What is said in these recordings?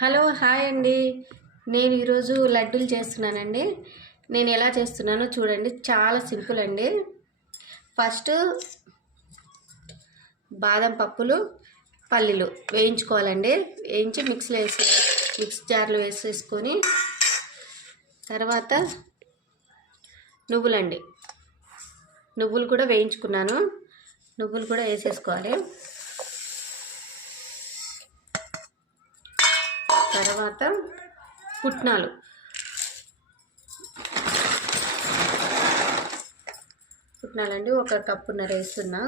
Hello hi అండి. నేను ఈరోజు లడ్డూలు చేస్తున్నానండి. నేను ఎలా చేస్తున్నానో చూడండి. చాలా సింపుల్ అండి. ఫస్ట్ బాదం పప్పులు పల్లీలు వేయించుకోవాలండి. వేయించి మిక్స్ జార్లో వేసేసుకొని తర్వాత నువ్వులండి. నువ్వులు కూడా వేయించుకున్నాను. నువ్వులు కూడా వేసేసుకోవాలి. తర్వాత పుట్నాలండి, 1 కప్పున్నర వేస్తున్నా.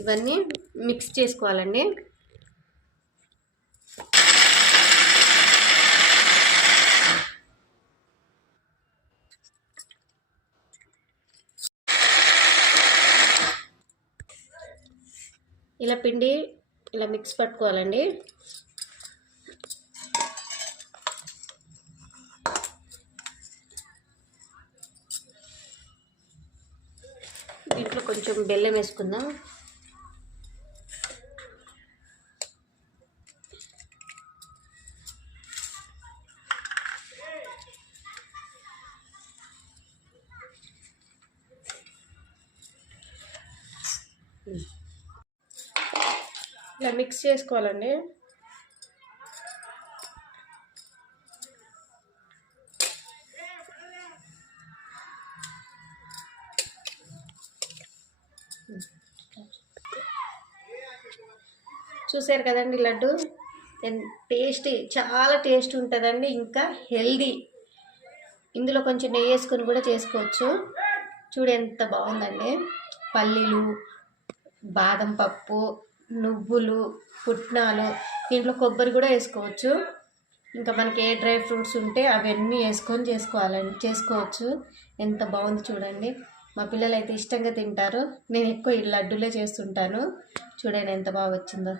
ఇవన్నీ మిక్స్ చేసుకోవాలండి. ఇలా పిండి ఇలా మిక్స్ పట్టుకోవాలండి. దీంట్లో కొంచెం బెల్లం వేసుకుందాం. ఇలా మిక్స్ చేసుకోవాలండి. చూసారు కదండి లడ్డు టేస్టీ, చాలా టేస్ట్ ఉంటుందండి. ఇంకా హెల్దీ. ఇందులో కొంచెం నెయ్యి వేసుకొని కూడా చేసుకోవచ్చు. చూడు ఎంత బాగుందండి. పల్లీలు, బాదం పప్పు, నువ్వులు, పుట్నాలు, దీంట్లో కొబ్బరి కూడా వేసుకోవచ్చు. ఇంకా మనకి ఏ డ్రై ఫ్రూట్స్ ఉంటే అవన్నీ వేసుకొని చేసుకోవచ్చు. ఎంత బాగుంది చూడండి. మా పిల్లలు అయితే ఇష్టంగా తింటారు. నేను ఎక్కువ ఈ లడ్డూలే చేస్తుంటాను. చూడండి ఎంత బాగా వచ్చిందో.